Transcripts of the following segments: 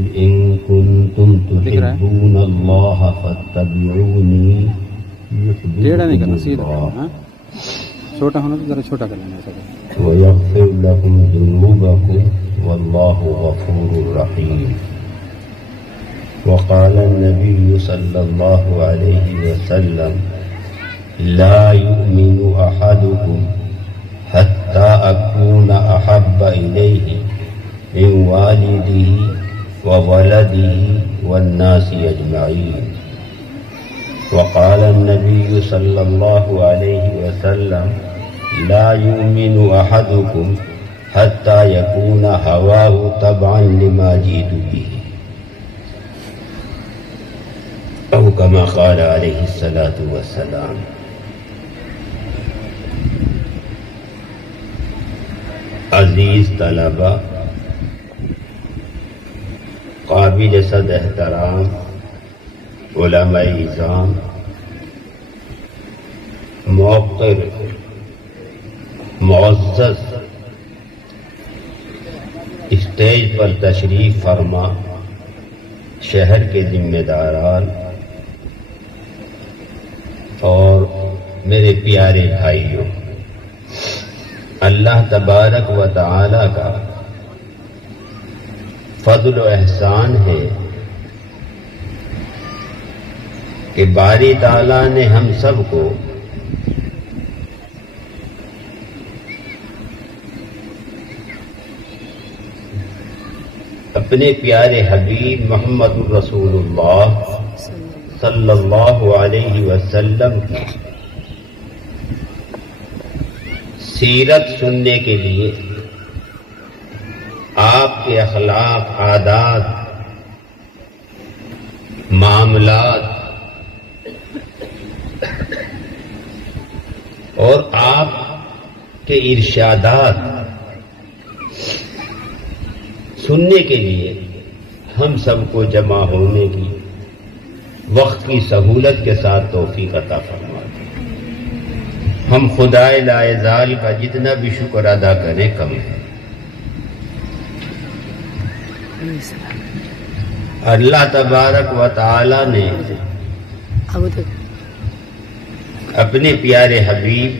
قل إن كنتم تحبون الله فاتبعوني يحببكم الله چھوٹا ہونا تو ذرا چھوٹا کر لینا ایسا ويغفر لكم ذنوبكم والله غفور رحيم. وقال النبي صلى الله عليه وسلم لا يؤمن أحدكم حتى أكون أحب إليه من والده وولده والناس أجمعين. وقال النبي صلى الله عليه وسلم لا يؤمن أحدكم حتى يكون هواه تبعا لما جئت به أو كما قال عليه الصلاة والسلام. عزیز طلبہ، قابل صد احترام علماء اعظام، موقر معزز اسٹیج پر تشریف فرما شہر کے ذمہ داران اور میرے پیارے بھائیوں، اللہ تبارک و تعالی کا فضل و احسان ہے کہ باری تعالیٰ نے ہم سب کو اپنے پیارے حبیب محمد رسول اللہ صلی اللہ علیہ وسلم کی سیرت سننے کے لیے، آپ کے اخلاق، عادات، معاملات اور آپ کے ارشادات سننے کے لیے ہم سب کو جمع ہونے کی وقت کی سہولت کے ساتھ توفیق عطا فرما دیں. ہم خدائے لاعزال کا جتنا بھی شکر ادا کریں کم ہے. اللہ تبارک و تعالی نے اپنے پیارے حبیب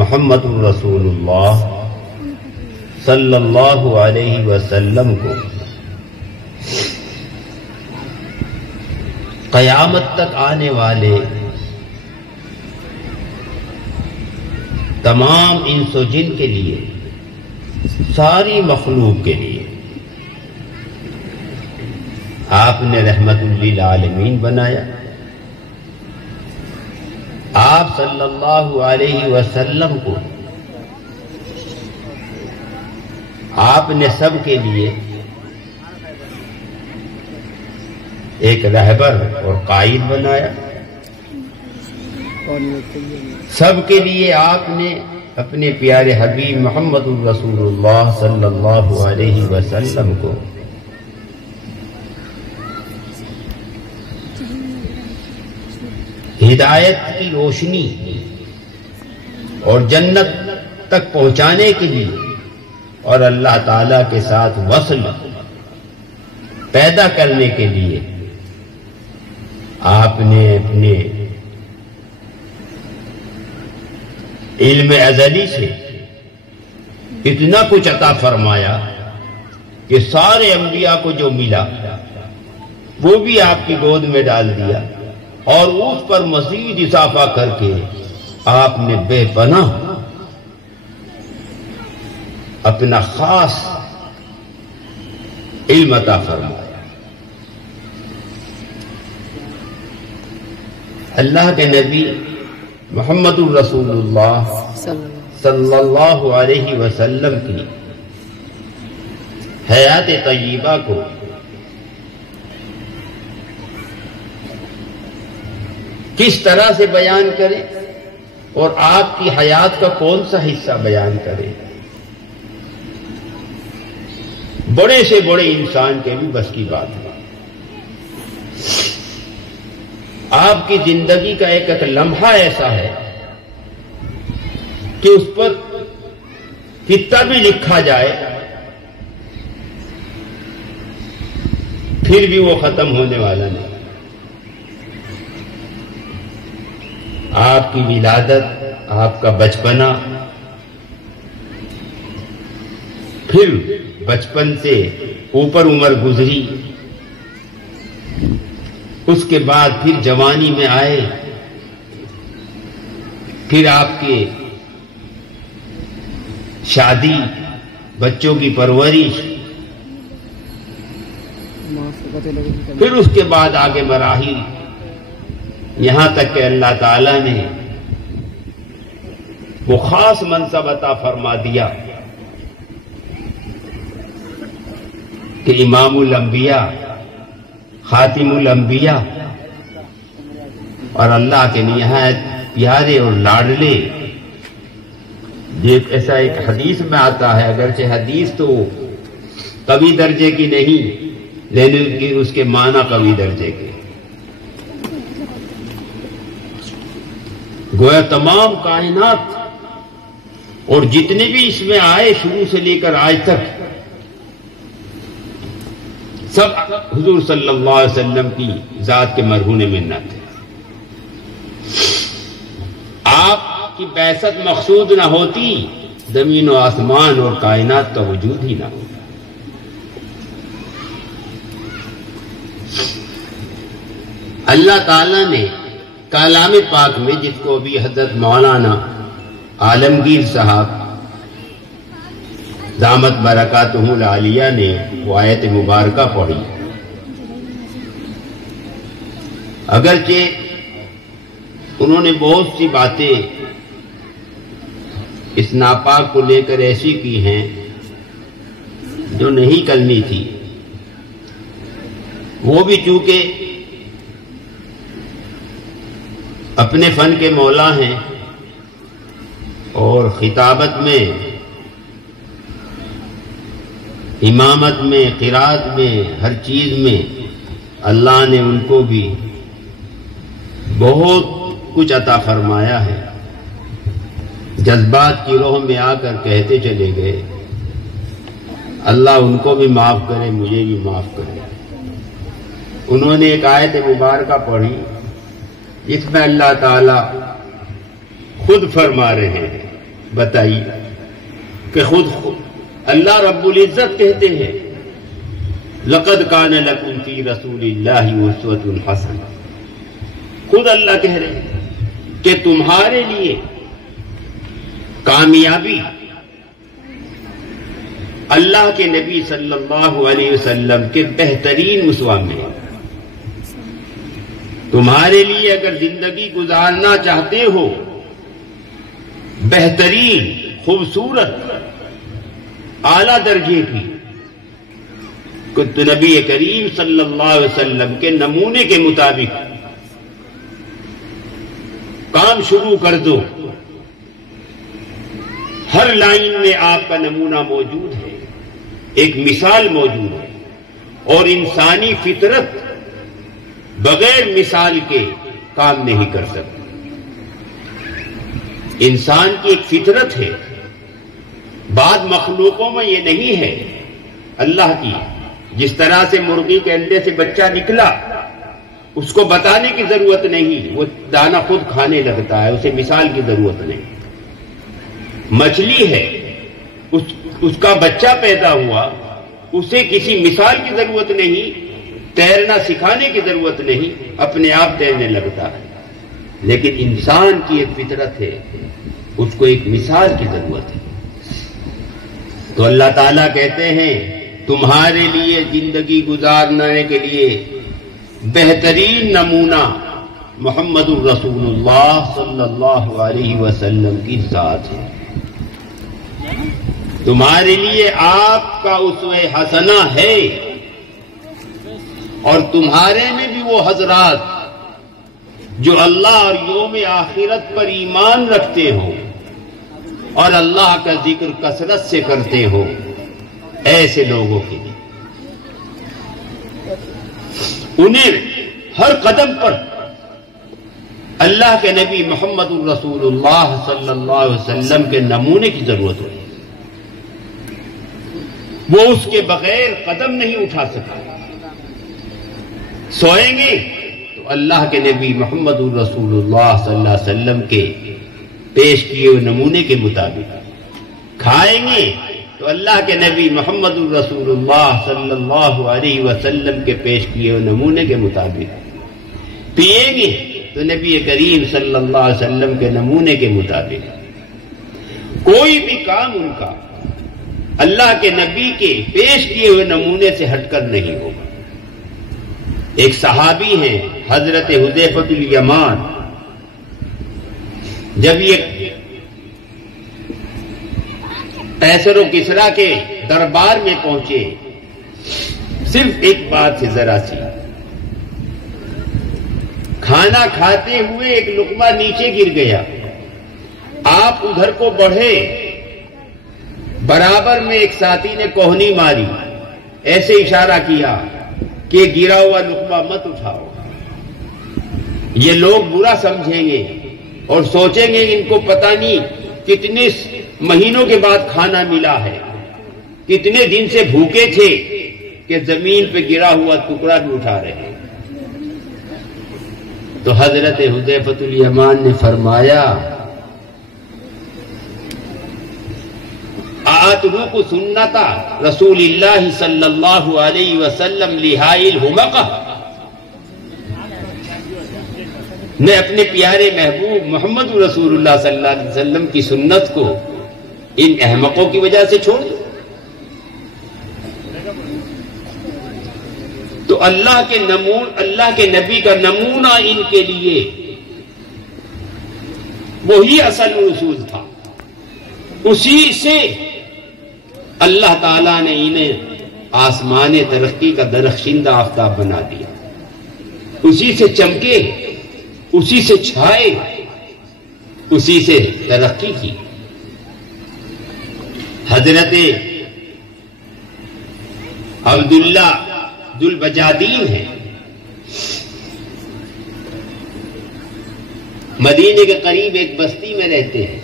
محمد الرسول اللہ صلی اللہ علیہ وسلم کو قیامت تک آنے والے تمام انس و جن کے لیے، ساری مخلوق کے لیے آپ نے رحمت للعالمین بنایا. آپ صلی اللہ علیہ وسلم کو آپ نے سب کے لیے ایک رہبر اور قائد بنایا. سب کے لیے آپ نے اپنے پیارے حبیب محمد الرسول اللہ صلی اللہ علیہ وسلم کو ہدایت کی روشنی اور جنت تک پہنچانے کے لیے اور اللہ تعالی کے ساتھ وصل پیدا کرنے کے لیے آپ نے اپنے علم ازلی سے اتنا کچھ عطا فرمایا کہ سارے انبیاء کو جو ملا وہ بھی آپ کی گود میں ڈال دیا، اور اس پر مزید اضافہ کر کے آپ نے بے پناہ اپنا خاص علم عطا فرمایا. اللہ کے نبی محمد الرسول اللہ صلی اللہ علیہ وسلم کی حیات طیبہ کو کس طرح سے بیان کرے اور آپ کی حیات کا کون سا حصہ بیان کرے، بڑے سے بڑے انسان کے بھی بس کی بات ہے. آپ کی زندگی کا ایک ایک لمحہ ایسا ہے کہ اس پر کتنا بھی لکھا جائے پھر بھی وہ ختم ہونے والا نہیں. آپ کی ولادت، آپ کا بچپنا، پھر بچپن سے اوپر عمر گزری، اس کے بعد پھر جوانی میں آئے، پھر آپ کے شادی، بچوں کی پرورش، پھر اس کے بعد آگے مراحل، یہاں تک کہ اللہ تعالی نے وہ خاص منصب عطا فرما دیا کہ امام الانبیاء، خاتم الانبیاء، اور اللہ کے نہایت پیارے اور لاڈلے. یہ ایسا ایک حدیث میں آتا ہے، اگرچہ حدیث تو قوی درجے کی نہیں لیکن اس کے معنی قوی درجے کے. گویا تمام کائنات اور جتنے بھی اس میں آئے شروع سے لے کر آج تک، سب حضور صلی اللہ علیہ وسلم کی ذات کے مرہون منت ہے. آپ کی بعثت مقصود نہ ہوتی، زمین و آسمان اور کائنات کا وجود ہی نہ ہوتا. اللہ تعالی نے کلام پاک میں، جس کو بھی حضرت مولانا عالمگیر صاحب دامت برکاتہ العالیہ نے وہ آیت مبارکہ پڑھی، اگرچہ انہوں نے بہت سی باتیں اس ناپاک کو لے کر ایسی کی ہیں جو نہیں کرنی تھی، وہ بھی چونکہ اپنے فن کے مولا ہیں اور خطابت میں، امامت میں، قرات میں، ہر چیز میں اللہ نے ان کو بھی بہت کچھ عطا فرمایا ہے. جذبات کی روح میں آ کر کہتے چلے گئے، اللہ ان کو بھی معاف کرے، مجھے بھی معاف کرے. انہوں نے ایک آیت مبارکہ پڑھی جس میں اللہ تعالی خود فرما رہے ہیں. بتائیے کہ خود اللہ رب العزت کہتے ہیں لقد کان لکم فی رسول اللہ اسوۃ حسنہ. خود اللہ کہہ رہے ہیں کہ تمہارے لیے کامیابی اللہ کے نبی صلی اللہ علیہ وسلم کے بہترین اسوہ میں. تمہارے لیے اگر زندگی گزارنا چاہتے ہو بہترین، خوبصورت، اعلیٰ درجے کی، تو نبی کریم صلی اللہ علیہ وسلم کے نمونے کے مطابق کام شروع کر دو. ہر لائن میں آپ کا نمونہ موجود ہے، ایک مثال موجود ہے، اور انسانی فطرت بغیر مثال کے کام نہیں کر سکتی. انسان کی ایک فطرت ہے، بعض مخلوقوں میں یہ نہیں ہے. اللہ کی جس طرح سے مرغی کے انڈے سے بچہ نکلا، اس کو بتانے کی ضرورت نہیں، وہ دانہ خود کھانے لگتا ہے، اسے مثال کی ضرورت نہیں. مچھلی ہے، اس کا بچہ پیدا ہوا، اسے کسی مثال کی ضرورت نہیں، تیرنا سکھانے کی ضرورت نہیں، اپنے آپ تیرنے لگتا ہے. لیکن انسان کی ایک فطرت ہے، اس کو ایک مثال کی ضرورت ہے. تو اللہ تعالیٰ کہتے ہیں تمہارے لیے زندگی گزارنے کے لیے بہترین نمونہ محمد الرسول اللہ صلی اللہ علیہ وسلم کی ذات ہے. تمہارے لیے آپ کا اسوہ حسنہ ہے، اور تمہارے میں بھی وہ حضرات جو اللہ اور یوم آخرت پر ایمان رکھتے ہوں اور اللہ کا ذکر کثرت سے کرتے ہوں، ایسے لوگوں کے لیے انہیں ہر قدم پر اللہ کے نبی محمد الرسول اللہ صلی اللہ علیہ وسلم کے نمونے کی ضرورت ہوئی. وہ اس کے بغیر قدم نہیں اٹھا سکا. سوئیں گے تو اللہ کے نبی محمد الرسول اللہ صلی اللہ علیہ وسلم کے پیش کیے ہوئے نمونے کے مطابق، کھائیں گے تو اللہ کے نبی محمد الرسول اللہ صلی اللہ علیہ وسلم کے پیش کیے ہوئے نمونے کے مطابق، پیئیں گے تو نبی کریم صلی اللہ علیہ وسلم کے نمونے کے مطابق۔ کوئی بھی کام ان کا اللہ کے نبی کے پیش کیے ہوئے نمونے سے ہٹ کر نہیں ہوگا۔ ایک صحابی ہیں حضرت حذیفہ الیمان، جب یہ قیصر و کسریٰ کے دربار میں پہنچے، صرف ایک بات سے ذرا سی، کھانا کھاتے ہوئے ایک لقمہ نیچے گر گیا، آپ ادھر کو بڑھے، برابر میں ایک ساتھی نے کوہنی ماری، ایسے اشارہ کیا کہ گرا ہوا لقمہ مت اٹھاؤ، یہ لوگ برا سمجھیں گے اور سوچیں گے ان کو پتہ نہیں کتنے مہینوں کے بعد کھانا ملا ہے، کتنے دن سے بھوکے تھے کہ زمین پہ گرا ہوا ٹکڑا بھی اٹھا رہے ہیں۔ تو حضرت حذیفہ الیمان نے فرمایا، اترک سنت رسول اللہ صلی اللہ علیہ وسلم لہائی الحمقہ، میں اپنے پیارے محبوب محمد رسول اللہ صلی اللہ علیہ وسلم کی سنت کو ان احمقوں کی وجہ سے چھوڑ دوں؟ تو اللہ کے نبی کا نمونہ ان کے لیے وہی اصل رسول تھا، اسی سے اللہ تعالیٰ نے انہیں آسمان ترقی کا درخشندہ آفتاب بنا دیا، اسی سے چمکے، اسی سے چھائے، اسی سے ترقی کی۔ حضرت عبداللہ ذوالبجادین ہیں، مدینے کے قریب ایک بستی میں رہتے ہیں۔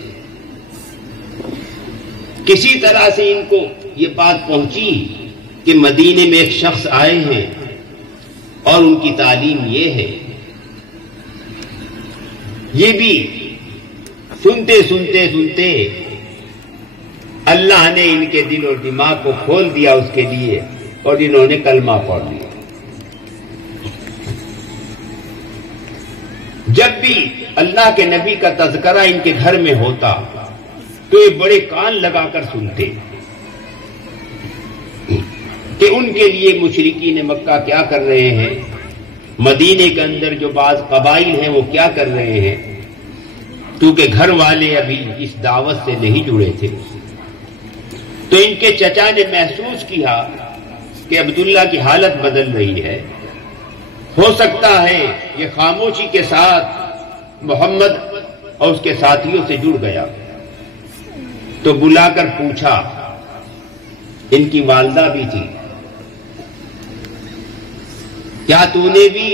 کسی طرح سے ان کو یہ بات پہنچی کہ مدینے میں ایک شخص آئے ہیں اور ان کی تعلیم یہ ہے۔ یہ بھی سنتے سنتے سنتے اللہ نے ان کے دل اور دماغ کو کھول دیا اس کے لیے، اور انہوں نے کلمہ پڑھ لیا۔ جب بھی اللہ کے نبی کا تذکرہ ان کے گھر میں ہوتا تو یہ بڑے کان لگا کر سنتے کہ ان کے لیے مشرکین مکہ کیا کر رہے ہیں، مدینے کے اندر جو بعض قبائل ہیں وہ کیا کر رہے ہیں، کیونکہ گھر والے ابھی اس دعوت سے نہیں جڑے تھے۔ تو ان کے چچا نے محسوس کیا کہ عبداللہ کی حالت بدل رہی ہے، ہو سکتا ہے یہ خاموشی کے ساتھ محمد اور اس کے ساتھیوں سے جڑ گیا۔ تو بلا کر پوچھا، ان کی والدہ بھی تھی، کیا تو نے بھی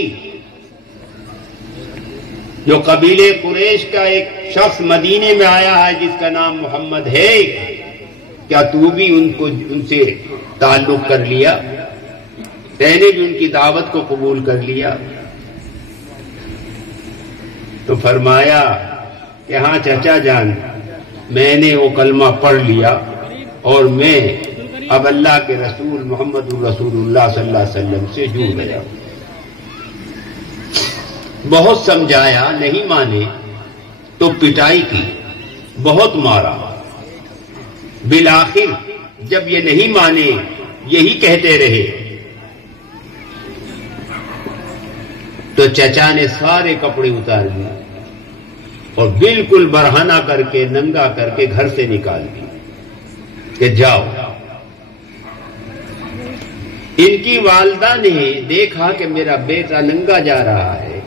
جو قبیلے قریش کا ایک شخص مدینے میں آیا ہے جس کا نام محمد ہے، کیا تو بھی ان سے تعلق کر لیا، میں نے بھی ان کی دعوت کو قبول کر لیا؟ تو فرمایا کہ ہاں چچا جان، میں نے وہ کلمہ پڑھ لیا اور میں اب اللہ کے رسول محمد رسول اللہ صلی اللہ علیہ وسلم سے جڑ گیا۔ بہت سمجھایا، نہیں مانے تو پٹائی کی، بہت مارا۔ بالآخر جب یہ نہیں مانے، یہی کہتے رہے، تو چچا نے سارے کپڑے اتار دیے اور بالکل برہنہ کر کے، ننگا کر کے گھر سے نکال دی کہ جاؤ۔ ان کی والدہ نے دیکھا کہ میرا بیٹا ننگا جا رہا ہے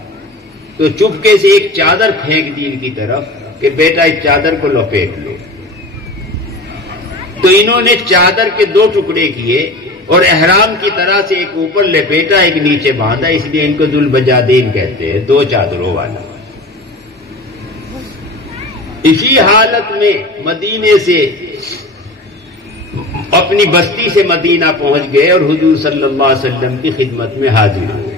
تو چپکے سے ایک چادر پھینک دی ان کی طرف کہ بیٹا اس چادر کو لپیٹ لو۔ تو انہوں نے چادر کے 2 ٹکڑے کیے اور احرام کی طرح سے ایک اوپر لپیٹا، ایک نیچے باندھا، اس لیے ان کو ذوالبجادین کہتے ہیں، 2 چادروں والا۔ اسی حالت میں مدینے سے اپنی بستی سے مدینہ پہنچ گئے اور حضور صلی اللہ علیہ وسلم کی خدمت میں حاضر ہوئے۔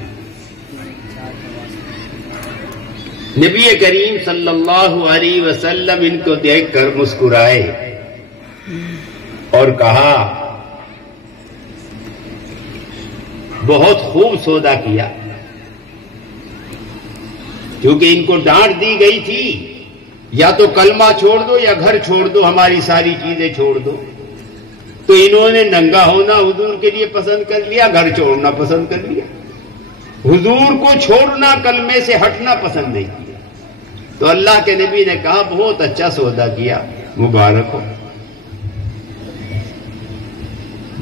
نبی کریم صلی اللہ علیہ وسلم ان کو دیکھ کر مسکرائے اور کہا بہت خوب سودا کیا، کیونکہ ان کو ڈانٹ دی گئی تھی یا تو کلمہ چھوڑ دو یا گھر چھوڑ دو، ہماری ساری چیزیں چھوڑ دو، تو انہوں نے ننگا ہونا حضور کے لیے پسند کر لیا، گھر چھوڑنا پسند کر لیا، حضور کو چھوڑنا کلمے سے ہٹنا پسند نہیں کیا۔ تو اللہ کے نبی نے کہا بہت اچھا سودا کیا، مبارک ہو۔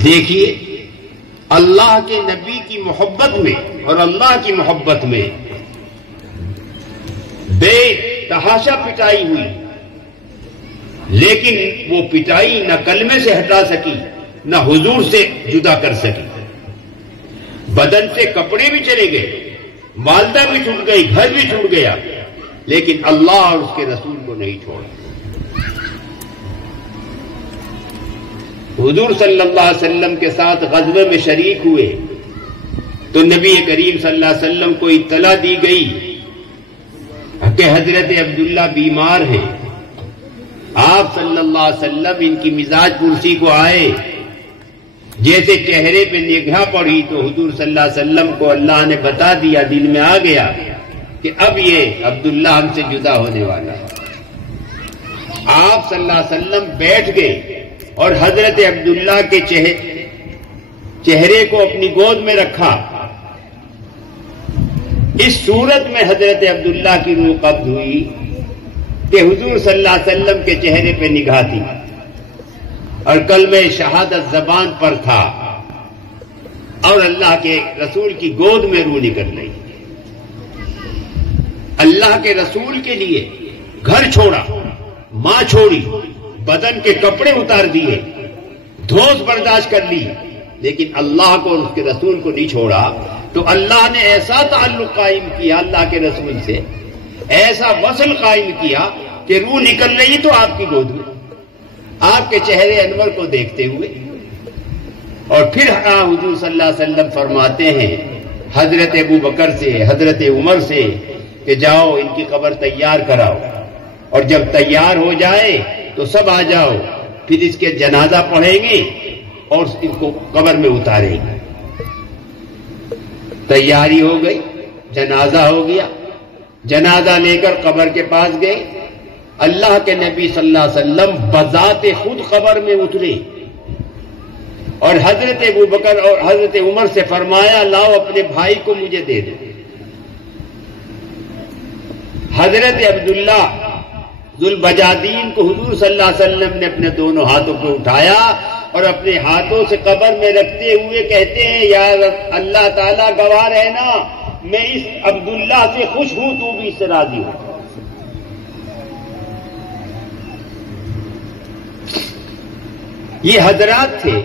دیکھیے اللہ کے نبی کی محبت میں اور اللہ کی محبت میں بے تحاشا پٹائی ہوئی، لیکن وہ پٹائی نہ کلمے سے ہٹا سکی نہ حضور سے جدا کر سکی۔ بدن سے کپڑے بھی چلے گئے، والدہ بھی چھوٹ گئی، گھر بھی چھوٹ گیا، لیکن اللہ اور اس کے رسول کو نہیں چھوڑا۔ حضور صلی اللہ علیہ وسلم کے ساتھ غزوے میں شریک ہوئے تو نبی کریم صلی اللہ علیہ وسلم کو اطلاع دی گئی کہ حضرت عبداللہ بیمار ہیں۔ آپ صلی اللہ علیہ وسلم ان کی مزاج پرسی کو آئے، جیسے چہرے پہ نگاہ پڑی تو حضور صلی اللہ علیہ وسلم کو اللہ نے بتا دیا، دل میں آ گیا کہ اب یہ عبداللہ ہم سے جدا ہونے والا ہے۔ آپ صلی اللہ علیہ وسلم بیٹھ گئے اور حضرت عبداللہ کے چہرے کو اپنی گود میں رکھا۔ اس صورت میں حضرت عبداللہ کی روح قبض ہوئی کہ حضور صلی اللہ علیہ وسلم کے چہرے پہ نگاہ تھی اور کلمہ شہادت زبان پر تھا اور اللہ کے رسول کی گود میں روح نکل رہی۔ اللہ کے رسول کے لیے گھر چھوڑا، ماں چھوڑی، بدن کے کپڑے اتار دیے، دھوس برداشت کر لی، لیکن اللہ کو اور اس کے رسول کو نہیں چھوڑا۔ تو اللہ نے ایسا تعلق قائم کیا اللہ کے رسول سے، ایسا وصل قائم کیا کہ روح نکل رہی تو آپ کی گود میں، آپ کے چہرے انور کو دیکھتے ہوئے۔ اور پھر حضور صلی اللہ علیہ وسلم فرماتے ہیں حضرت ابو بکر سے، حضرت عمر سے کہ جاؤ ان کی قبر تیار کراؤ، اور جب تیار ہو جائے تو سب آ جاؤ، پھر اس کے جنازہ پڑھیں گے اور ان کو قبر میں اتاریں گے۔ تیاری ہو گئی، جنازہ ہو گیا، جنازہ لے کر قبر کے پاس گئے۔ اللہ کے نبی صلی اللہ علیہ وسلم بذات خود قبر میں اترے اور حضرت ابو بکر اور حضرت عمر سے فرمایا لاؤ اپنے بھائی کو مجھے دے دو۔ حضرت عبداللہ ذوالبجادین کو حضور صلی اللہ علیہ وسلم نے اپنے دونوں ہاتھوں پہ اٹھایا اور اپنے ہاتھوں سے قبر میں رکھتے ہوئے کہتے ہیں یا اللہ تعالیٰ گواہ رہنا، میں اس عبداللہ سے خوش ہوں، تو بھی اس سے راضی ہو۔ یہ حضرات تھے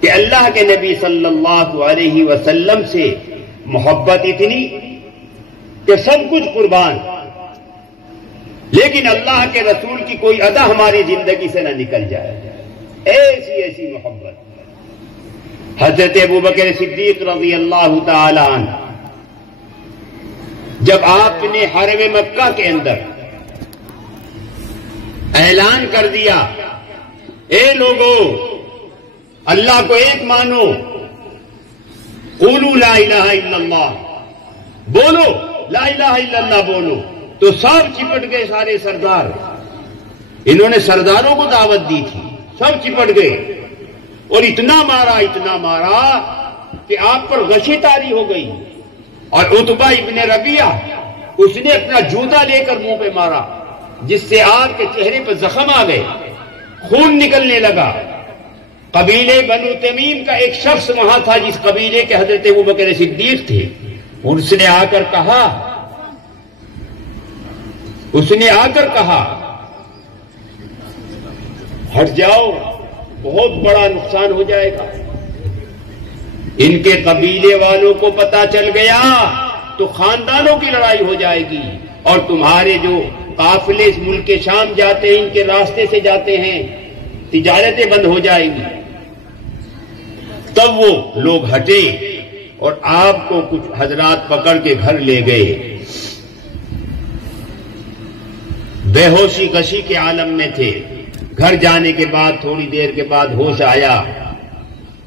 کہ اللہ کے نبی صلی اللہ علیہ وسلم سے محبت اتنی کہ سب کچھ قربان، لیکن اللہ کے رسول کی کوئی ادا ہماری زندگی سے نہ نکل جائے، ایسی محبت۔ حضرت ابو بکر صدیق رضی اللہ تعالی عنہ جب آپ نے حرم مکہ کے اندر اعلان کر دیا اے لوگو اللہ کو ایک مانو، قولوا لا الہ الا اللہ، بولو لا الہ الا اللہ بولو، تو سب چپٹ گئے، سارے سردار، انہوں نے سرداروں کو دعوت دی تھی، سب چپٹ گئے اور اتنا مارا کہ آپ پر غشی طاری ہو گئی۔ اور عتبہ ابن ربیعہ اس نے اپنا جوتا لے کر منہ پہ مارا، جس سے آپ کے چہرے پہ زخم آ گئے، خون نکلنے لگا۔ قبیلے بنو تمیم کا ایک شخص وہاں تھا جس قبیلے کے حضرت ابوبکر صدیق تھے، اس نے آ کر کہا ہٹ جاؤ، بہت بڑا نقصان ہو جائے گا۔ ان کے قبیلے والوں کو پتا چل گیا تو خاندانوں کی لڑائی ہو جائے گی، اور تمہارے جو قافلے اس ملک شام جاتے ہیں ان کے راستے سے جاتے ہیں، تجارتیں بند ہو جائیں گی۔ تب وہ لوگ ہٹے اور آپ کو کچھ حضرات پکڑ کے گھر لے گئے بے ہوشی کشی کے عالم میں تھے. گھر جانے کے بعد تھوڑی دیر کے بعد ہوش آیا.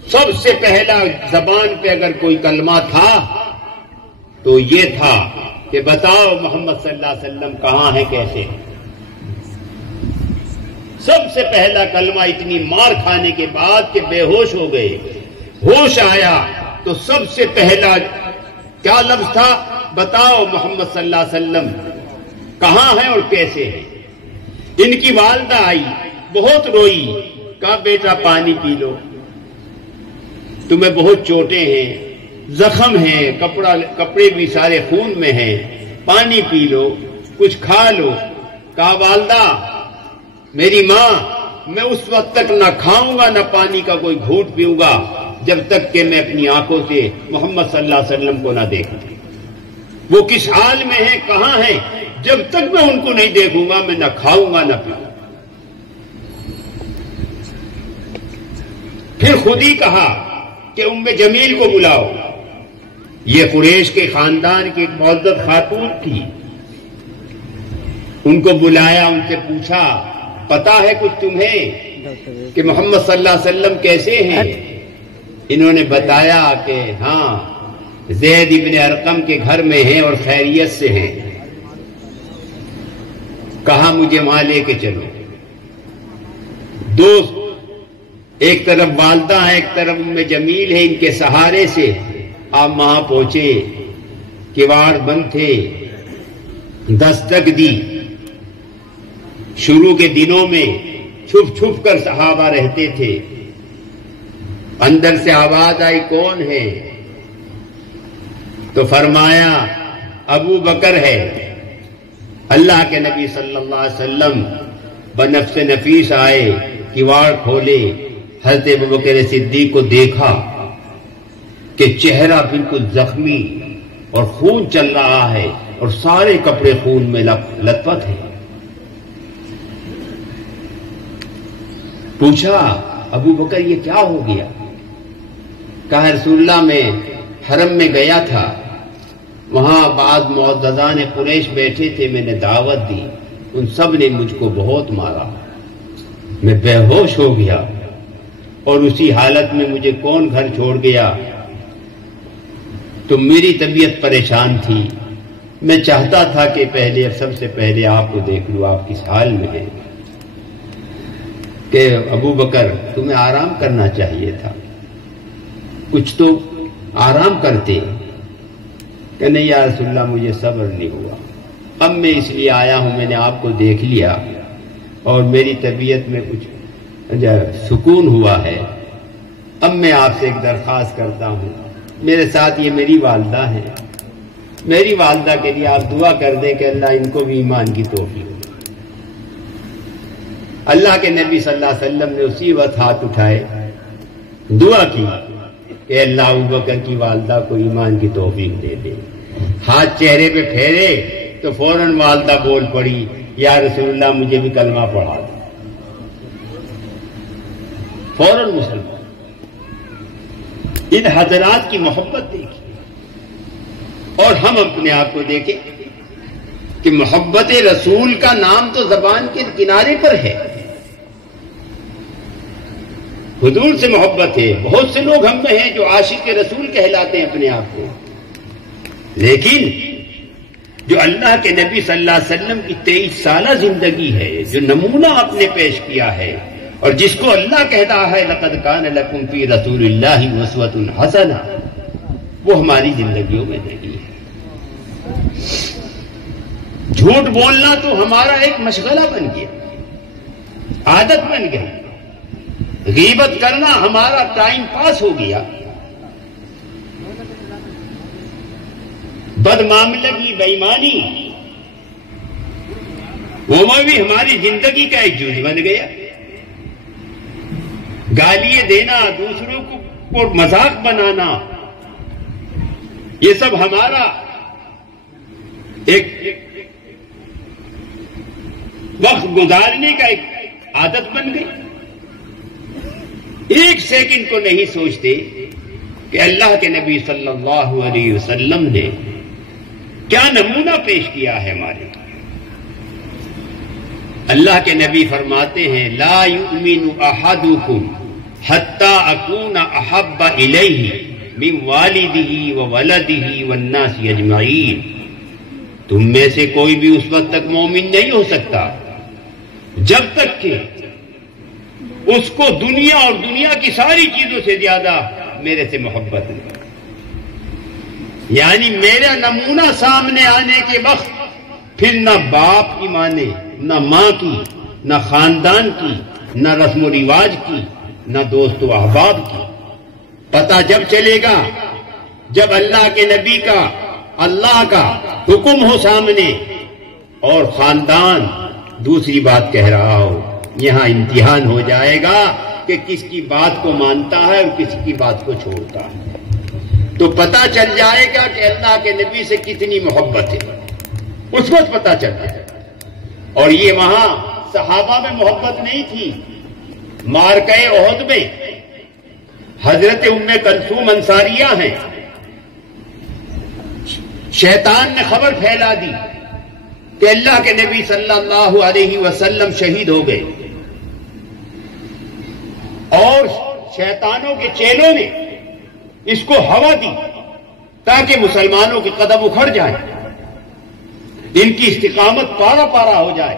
سب سے پہلا زبان پہ اگر کوئی کلمہ تھا تو یہ تھا کہ بتاؤ محمد صلی اللہ علیہ وسلم کہاں ہے، کیسے. سب سے پہلا کلمہ اتنی مار کھانے کے بعد کہ بے ہوش ہو گئے. ہوش آیا تو سب سے پہلا کیا لفظ تھا؟ بتاؤ محمد صلی اللہ علیہ وسلم کہاں ہے اور کیسے ہے. ان کی والدہ آئی، بہت روئی، کہا بیٹا پانی پی لو، تمہیں بہت چوٹیں ہیں، زخم ہیں، کپڑے بھی سارے خون میں ہیں، پانی پی لو، کچھ کھا لو. کہا والدہ میری ماں، میں اس وقت تک نہ کھاؤں گا نہ پانی کا کوئی گھونٹ پیوں گا جب تک کہ میں اپنی آنکھوں سے محمد صلی اللہ علیہ وسلم کو نہ دیکھوں. وہ کس حال میں ہیں، کہاں ہیں، جب تک میں ان کو نہیں دیکھوں گا میں نہ کھاؤں گا نہ پیوں. پھر خود ہی کہا کہ ام جمیل کو بلاؤ. یہ قریش کے خاندان کی ایک معزز خاتون تھی. ان کو بلایا، ان سے پوچھا پتا ہے کچھ تمہیں کہ محمد صلی اللہ علیہ وسلم کیسے ہیں؟ انہوں نے بتایا کہ ہاں زید ابن ارقم کے گھر میں ہیں اور خیریت سے ہیں. کہا مجھے وہاں لے کے چلو. دوست ایک طرف والدہ ہے، ایک طرف ام جمیل ہے، ان کے سہارے سے آپ وہاں پہنچے. کواڑ بند تھے. دستک دی. شروع کے دنوں میں چھپ چھپ کر صحابہ رہتے تھے. اندر سے آواز آئی کون ہے؟ تو فرمایا ابو بکر ہے. اللہ کے نبی صلی اللہ علیہ وسلم بنفس نفیس آئے، کواڑ کھولے. حضرت ابو بکر صدیق کو دیکھا کہ چہرہ بالکل زخمی اور خون چل رہا ہے اور سارے کپڑے خون میں لت پت ہیں. پوچھا ابو بکر یہ کیا ہو گیا؟ کہا رسول اللہ میں حرم میں گیا تھا، وہاں بعض معززان قریش بیٹھے تھے، میں نے دعوت دی، ان سب نے مجھ کو بہت مارا، میں بے ہوش ہو گیا اور اسی حالت میں مجھے کون گھر چھوڑ گیا. تو میری طبیعت پریشان تھی، میں چاہتا تھا کہ سب سے پہلے آپ کو دیکھ لوں آپ کس حال میں ہیں. کہ ابو بکر تمہیں آرام کرنا چاہیے تھا، کچھ تو آرام کرتے. کہ نہیں یا رسول اللہ مجھے صبر نہیں ہوا، اب میں اس لیے آیا ہوں، میں نے آپ کو دیکھ لیا اور میری طبیعت میں کچھ سکون ہوا ہے. اب میں آپ سے ایک درخواست کرتا ہوں، میرے ساتھ یہ میری والدہ ہے، میری والدہ کے لیے آپ دعا کر دیں کہ اللہ ان کو بھی ایمان کی توفیق. اللہ کے نبی صلی اللہ علیہ وسلم نے اسی وقت ہاتھ اٹھائے، دعا کی کہ اللہ ابوبکر کی والدہ کو ایمان کی توفیق دے دے. ہاتھ چہرے پہ پھیرے تو فوراً والدہ بول پڑی یا رسول اللہ مجھے بھی کلمہ پڑھا دو. فوراً مسلمان. ان حضرات کی محبت دیکھیں اور ہم اپنے آپ کو دیکھیں کہ محبت رسول کا نام تو زبان کے کنارے پر ہے، حضور سے محبت ہے. بہت سے لوگ ہم میں ہیں جو عاشق رسول کہلاتے ہیں اپنے آپ کو، لیکن جو اللہ کے نبی صلی اللہ علیہ وسلم کی 23 سالہ زندگی ہے، جو نمونہ آپ نے پیش کیا ہے اور جس کو اللہ کہتا ہے لقد کان لکم فی رسول اللہ اسوۃ حسنہ، وہ ہماری زندگیوں میں نہیں ہے. جھوٹ بولنا تو ہمارا ایک مشغلہ بن گیا، عادت بن گئی. غیبت کرنا ہمارا ٹائم پاس ہو گیا. بدمعاملگی، بے ایمانی، وہ بھی ہماری زندگی کا ایک جز بن گیا. گالیاں دینا، دوسروں کو مذاق بنانا، یہ سب ہمارا ایک وقت گزارنے کا ایک عادت بن گئی. ایک سیکنڈ کو نہیں سوچتے کہ اللہ کے نبی صلی اللہ علیہ وسلم نے کیا نمونہ پیش کیا ہے ہمارے. اللہ کے نبی فرماتے ہیں لا یؤمن احدکم حتی اکون احب الیہ من والدہ وولدہ والناس اجمعین، تم میں سے کوئی بھی اس وقت تک مومن نہیں ہو سکتا جب تک کہ اس کو دنیا اور دنیا کی ساری چیزوں سے زیادہ میرے سے محبت نہیں. یعنی میرا نمونہ سامنے آنے کے وقت پھر نہ باپ کی مانے، نہ ماں کی، نہ خاندان کی، نہ رسم و رواج کی، نہ دوست و احباب کی. پتہ جب چلے گا جب اللہ کے نبی کا، اللہ کا حکم ہو سامنے اور خاندان دوسری بات کہہ رہا ہو. یہاں امتحان ہو جائے گا کہ کس کی بات کو مانتا ہے اور کس کی بات کو چھوڑتا ہے. تو پتہ چل جائے گا کہ اللہ کے نبی سے کتنی محبت ہے، اس وقت پتہ چل جائے گا. اور یہ وہاں صحابہ میں محبت نہیں تھی. معرکہ احد میں حضرت ام کلثوم انصاریہ ہیں، شیطان نے خبر پھیلا دی کہ اللہ کے نبی صلی اللہ علیہ وسلم شہید ہو گئے، اور شیطانوں کے چیلوں نے اس کو ہوا دی تاکہ مسلمانوں کے قدم اکھڑ جائیں، ان کی استقامت پارا پارا ہو جائے،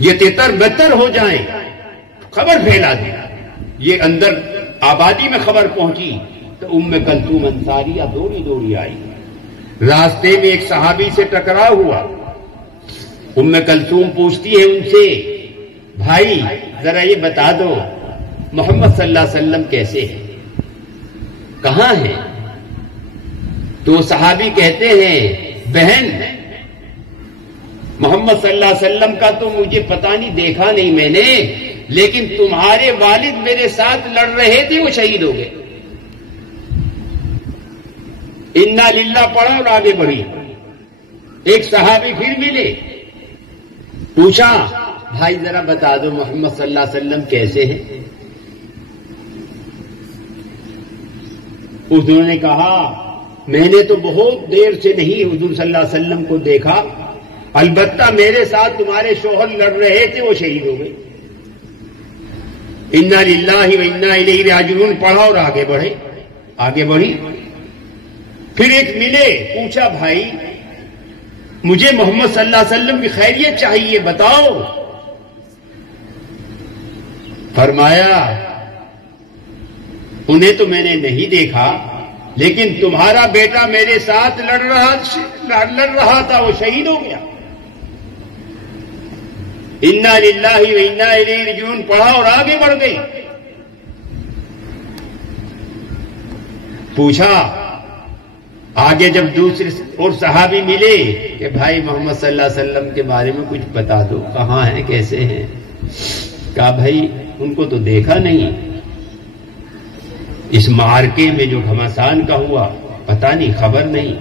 یہ تتر بتر ہو جائیں. خبر پھیلا دی. یہ اندر آبادی میں خبر پہنچی تو ام کلثوم انصاریہ دوڑی دوڑی آئی. راستے میں ایک صحابی سے ٹکراؤ ہوا. ام کلثوم پوچھتی ہے ان سے بھائی ذرا یہ بتا دو محمد صلی اللہ علیہ وسلم کیسے ہیں، کہاں ہیں؟ تو صحابی کہتے ہیں بہن محمد صلی اللہ علیہ وسلم کا تو مجھے پتہ نہیں، دیکھا نہیں میں نے، لیکن تمہارے والد میرے ساتھ لڑ رہے تھے، وہ شہید ہو گئے. انا للہ پڑھا اور آگے بڑھی. ایک صحابی پھر ملے، پوچھا بھائی ذرا بتا دو محمد صلی اللہ علیہ وسلم کیسے ہیں؟ انہوں نے کہا میں نے تو بہت دیر سے نہیں حضور صلی اللہ علیہ وسلم کو دیکھا، البتہ میرے ساتھ تمہارے شوہر لڑ رہے تھے، وہ شہید ہو گئے. انا للہ و انا الیہ راجعون پڑھا اور آگے بڑھے. آگے بڑھی. پھر ایک ملے، پوچھا بھائی مجھے محمد صلی اللہ علیہ وسلم کی خیریت چاہیے، بتاؤ. فرمایا انہیں تو میں نے نہیں دیکھا، لیکن تمہارا بیٹا میرے ساتھ لڑ رہا تھا، وہ شہید ہو گیا. انا للہ و انا الیہ راجعون پڑھا اور آگے بڑھ گئی. پوچھا آگے جب دوسرے اور صحابی ملے کہ بھائی محمد صلی اللہ علیہ وسلم کے بارے میں کچھ بتا دو، کہاں ہیں کیسے ہیں؟ کہا بھائی ان کو تو دیکھا نہیں، اس معرکے میں جو گھمسان کا ہوا پتہ نہیں، خبر نہیں،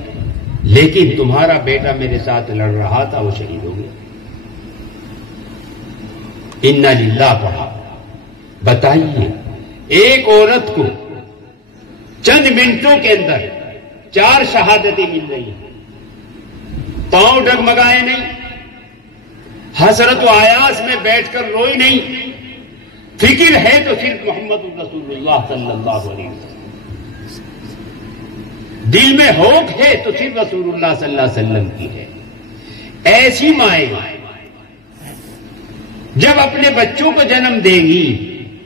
لیکن تمہارا بیٹا میرے ساتھ لڑ رہا تھا، وہ شہید ہو گیا. انا للہ پڑھا. بتائیے ایک عورت کو چند منٹوں کے اندر 4 شہادتیں مل رہی ہیں، پاؤں ڈگمگائے نہیں، حسرت و آیاس میں بیٹھ کر روئی نہیں، فکر ہے تو صرف محمد رسول اللہ صلی اللہ علیہ وسلم، دل میں ہوک ہے تو صرف رسول اللہ صلی اللہ علیہ وسلم کی ہے. ایسی مائیں جب اپنے بچوں کو جنم دے گی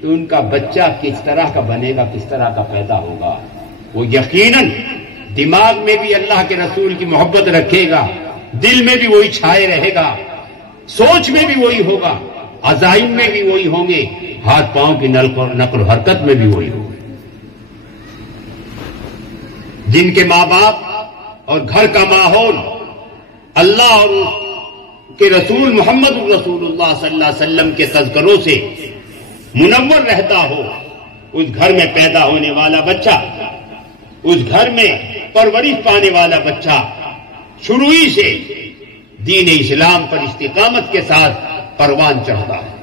تو ان کا بچہ کس طرح کا بنے گا، کس طرح کا پیدا ہوگا، وہ یقیناً دماغ میں بھی اللہ کے رسول کی محبت رکھے گا، دل میں بھی وہی چھائے رہے گا، سوچ میں بھی وہی ہوگا، عزائم میں بھی وہی ہوں گے، ہاتھ پاؤں کی نقل و حرکت میں بھی وہی ہوگا. جن کے ماں باپ اور گھر کا ماحول اللہ اور کہ رسول محمد رسول اللہ صلی اللہ علیہ وسلم کے تذکروں سے منور رہتا ہو، اس گھر میں پیدا ہونے والا بچہ، اس گھر میں پرورش پانے والا بچہ شروع ہی سے دین اسلام پر استقامت کے ساتھ پروان چڑھتا ہے،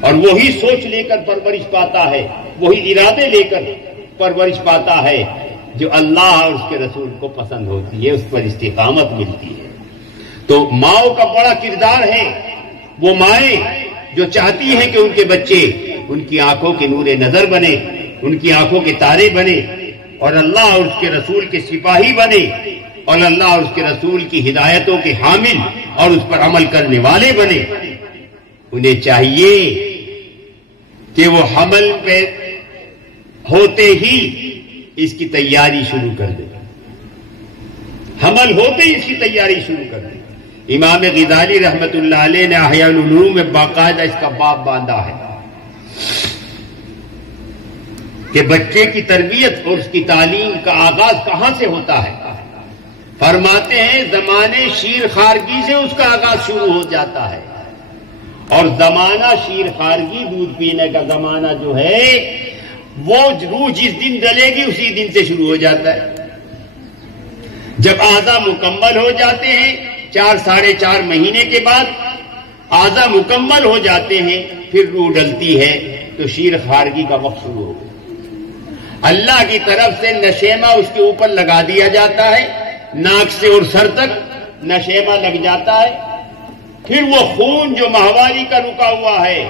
اور وہی سوچ لے کر پرورش پاتا ہے، وہی ارادے لے کر پرورش پاتا ہے جو اللہ اور اس کے رسول کو پسند ہوتی ہے، اس پر استقامت ملتی ہے. تو تو ماؤں کا بڑا کردار ہے. وہ مائیں جو چاہتی ہیں کہ ان کے بچے ان کی آنکھوں کے نور نظر بنے، ان کی آنکھوں کے تارے بنے، اور اللہ اور اس کے رسول کے سپاہی بنے، اور اللہ اور اس کے رسول کی ہدایتوں کے حامل اور اس پر عمل کرنے والے بنے. انہیں چاہیے کہ وہ حمل پہ ہوتے ہی اس کی تیاری شروع کر دیں. حمل ہوتے ہی اس کی تیاری شروع کر دیں. امام غزالی رحمت اللہ علیہ نے احیاء العلوم میں باقاعدہ اس کا باب باندھا ہے کہ بچے کی تربیت اور اس کی تعلیم کا آغاز کہاں سے ہوتا ہے. فرماتے ہیں زمانے شیر خارگی سے اس کا آغاز شروع ہو جاتا ہے، اور زمانہ شیر خارگی دودھ پینے کا زمانہ جو ہے وہ روح جس دن ڈلے گی اسی دن سے شروع ہو جاتا ہے. جب اعضاء مکمل ہو جاتے ہیں 4 ساڑھے 4 مہینے کے بعد اعضاء مکمل ہو جاتے ہیں، پھر روح ڈلتی ہے تو شیر خارگی کا وقت شروع ہو گیا. اللہ کی طرف سے نشیمہ اس کے اوپر لگا دیا جاتا ہے، ناک سے اور سر تک نشیمہ لگ جاتا ہے. پھر وہ خون جو ماہواری کا رکا ہوا ہے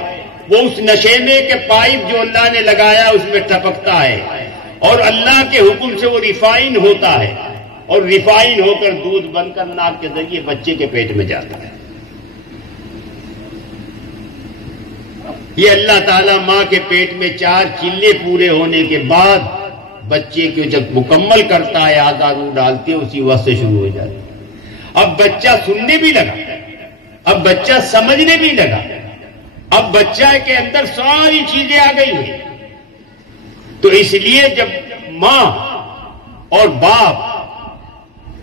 وہ اس نشیمے کے پائپ جو اللہ نے لگایا اس میں ٹپکتا ہے، اور اللہ کے حکم سے وہ ریفائن ہوتا ہے، اور ریفائن ہو کر دودھ بن کر ناک کے ذریعے بچے کے پیٹ میں جاتا ہے. یہ اللہ تعالیٰ ماں کے پیٹ میں 4 چلے پورے ہونے کے بعد بچے کو جب مکمل کرتا ہے آزاد روح ڈالتے اسی وقت سے شروع ہو جاتا ہے. اب بچہ سننے بھی لگا، اب بچہ سمجھنے بھی لگا، اب بچہ کے اندر ساری چیزیں آ گئی ہیں. تو اس لیے جب ماں اور باپ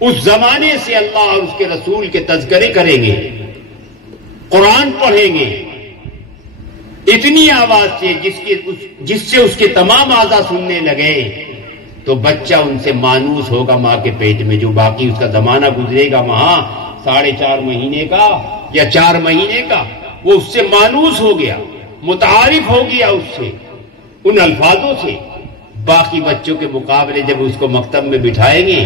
اس زمانے سے اللہ اور اس کے رسول کے تذکرے کریں گے، قرآن پڑھیں گے اتنی آواز سے جس سے اس کے تمام اعضاء سننے لگے، تو بچہ ان سے مانوس ہوگا ماں کے پیٹ میں. جو باقی اس کا زمانہ گزرے گا وہاں 4.5 مہینے کا یا 4 مہینے کا، وہ اس سے مانوس ہو گیا، متعارف ہو گیا اس سے، ان الفاظوں سے. باقی بچوں کے مقابلے جب اس کو مکتب میں بٹھائیں گے،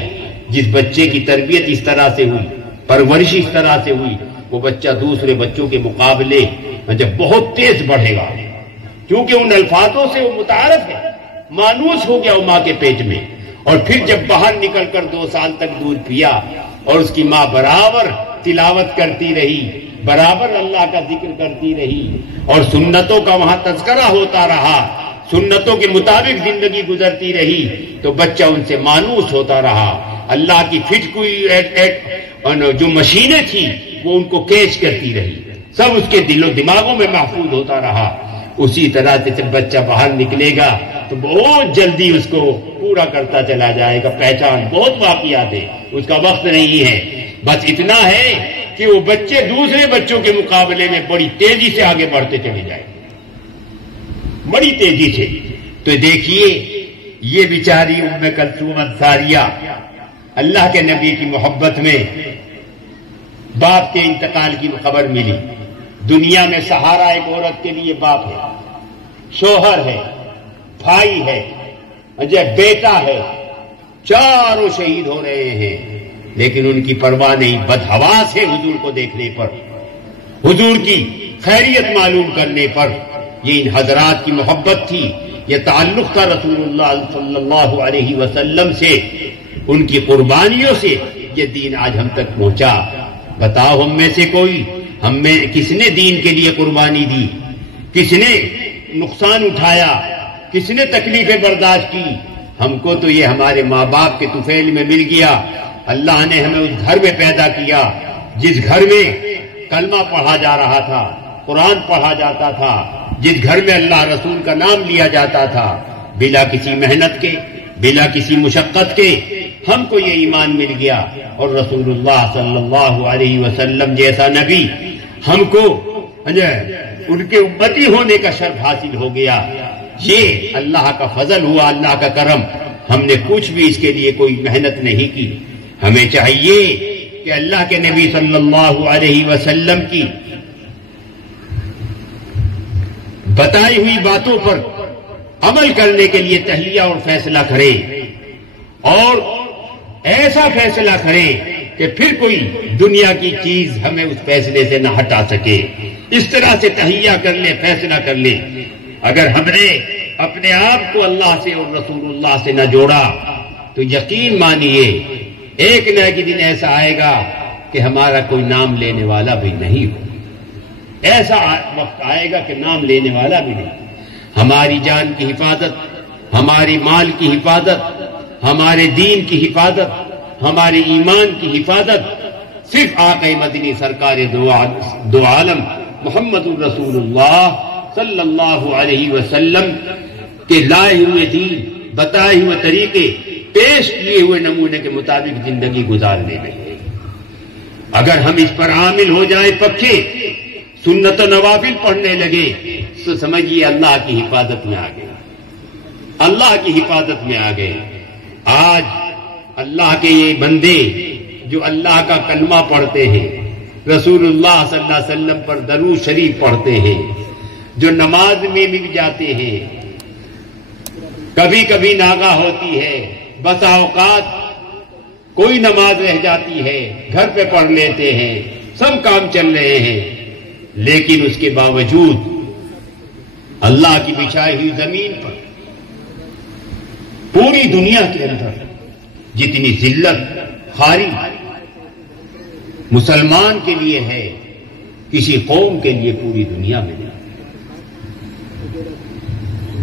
جس بچے کی تربیت اس طرح سے ہوئی، پرورش اس طرح سے ہوئی، وہ بچہ دوسرے بچوں کے مقابلے جب بہت تیز بڑھے گا، کیونکہ ان الفاظوں سے وہ متعارف ہے، مانوس ہو گیا وہ ماں کے پیٹ میں. اور پھر جب باہر نکل کر 2 سال تک دودھ پیا اور اس کی ماں برابر تلاوت کرتی رہی، برابر اللہ کا ذکر کرتی رہی، اور سنتوں کا وہاں تذکرہ ہوتا رہا، سنتوں کے مطابق زندگی گزرتی رہی، تو بچہ ان سے مانوس ہوتا رہا. اللہ کی فٹ کوئی جو مشینیں تھیں وہ ان کو کیچ کرتی رہی، سب اس کے دل و دماغوں میں محفوظ ہوتا رہا. اسی طرح سے جب بچہ باہر نکلے گا تو بہت جلدی اس کو پورا کرتا چلا جائے گا. پہچان بہت واقعات ہے، اس کا وقت نہیں ہے. بس اتنا ہے کہ وہ بچے دوسرے بچوں کے مقابلے میں بڑی تیزی سے آگے بڑھتے چلے جائیں، بڑی تیزی سے. تو دیکھیے یہ بیچاری ام کلثوم انصاریہ، اللہ کے نبی کی محبت میں باپ کے انتقال کی خبر ملی. دنیا میں سہارا ایک عورت کے لیے باپ ہے، شوہر ہے، بھائی ہے، بیٹا ہے، چاروں شہید ہو رہے ہیں، لیکن ان کی پرواہ نہیں. بدحواس ہے حضور کو دیکھنے پر، حضور کی خیریت معلوم کرنے پر. یہ ان حضرات کی محبت تھی، یہ تعلق تھا رسول اللہ صلی اللہ علیہ وسلم سے، ان کی قربانیوں سے یہ دین آج ہم تک پہنچا. بتاؤ ہم میں سے کوئی، ہم میں کس نے دین کے لیے قربانی دی، کس نے نقصان اٹھایا، کس نے تکلیفیں برداشت کی؟ ہم کو تو یہ ہمارے ماں باپ کے طفیل میں مل گیا. اللہ نے ہمیں اس گھر میں پیدا کیا جس گھر میں کلمہ پڑھا جا رہا تھا، قرآن پڑھا جاتا تھا، جس گھر میں اللہ رسول کا نام لیا جاتا تھا، بلا کسی محنت کے، بلا کسی مشقت کے ہم کو یہ ایمان مل گیا. اور رسول اللہ صلی اللہ علیہ وسلم جیسا نبی ہم کو ان کے امتی ہونے کا شرف حاصل ہو گیا. یہ اللہ کا فضل ہوا، اللہ کا کرم. ہم نے کچھ بھی اس کے لیے کوئی محنت نہیں کی. ہمیں چاہیے کہ اللہ کے نبی صلی اللہ علیہ وسلم کی بتائی ہوئی باتوں پر عمل کرنے کے لیے تہلیہ اور فیصلہ کریں، اور ایسا فیصلہ کریں کہ پھر کوئی دنیا کی چیز ہمیں اس فیصلے سے نہ ہٹا سکے. اس طرح سے تہیہ کر لے، فیصلہ کر لے. اگر ہم نے اپنے آپ کو اللہ سے اور رسول اللہ سے نہ جوڑا تو یقین مانیے ایک نہ ایک دن ایسا آئے گا کہ ہمارا کوئی نام لینے والا بھی نہیں ہو. ایسا وقت آئے گا کہ نام لینے والا بھی نہیں. ہماری جان کی حفاظت، ہماری مال کی حفاظت، ہمارے دین کی حفاظت، ہمارے ایمان کی حفاظت صرف آقا مدنی سرکار دو عالم محمد الرسول اللہ صلی اللہ علیہ وسلم کے لائے ہوئے دین، بتائے ہوئے طریقے، پیش کیے ہوئے نمونے کے مطابق زندگی گزارنے میں ہے. اگر ہم اس پر عامل ہو جائیں، پکے سنت و نوافل پڑھنے لگے تو سمجھیے اللہ کی حفاظت میں آ گئے، اللہ کی حفاظت میں آ گئے. آج اللہ کے یہ بندے جو اللہ کا کلمہ پڑھتے ہیں، رسول اللہ صلی اللہ علیہ وسلم پر درود شریف پڑھتے ہیں، جو نماز میں بھی جاتے ہیں، کبھی کبھی ناغہ ہوتی ہے، بسا اوقات کوئی نماز رہ جاتی ہے، گھر پہ پڑھ لیتے ہیں، سب کام چل رہے ہیں، لیکن اس کے باوجود اللہ کی بچھائی ہوئی زمین پر پوری دنیا کے اندر جتنی ذلت خواری مسلمان کے لیے ہے، کسی قوم کے لیے پوری دنیا میں نہیں.